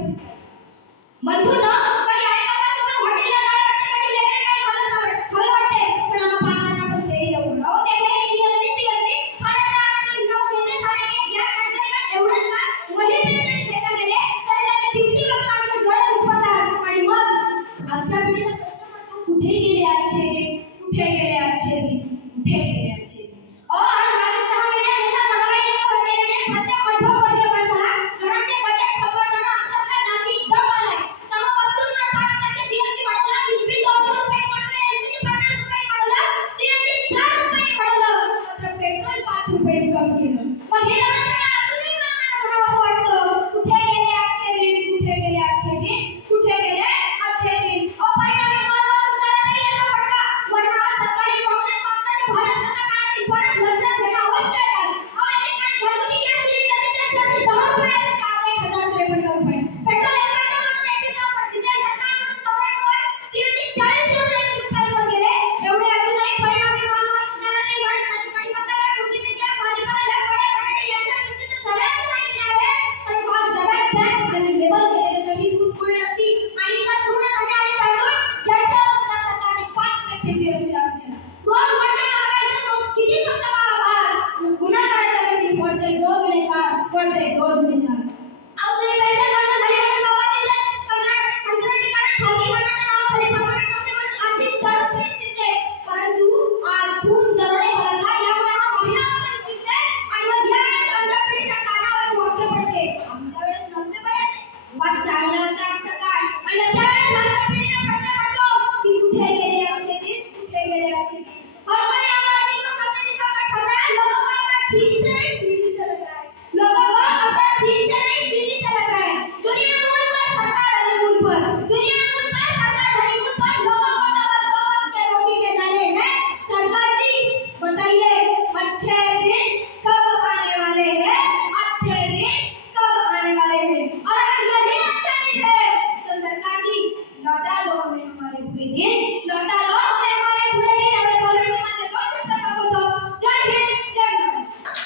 परिस्थिती म्हणतो ना कधी आई बाबासोबत हॉटेलला नाही वाटतं कधी वेगळं काही खावं वाटते पण आम्हा पाहताना पण ते एवढं हो ते सिरियसली फारच आनंद घेते सारे घ्या एवढंच का वही भेगा गेले तर त्याची किती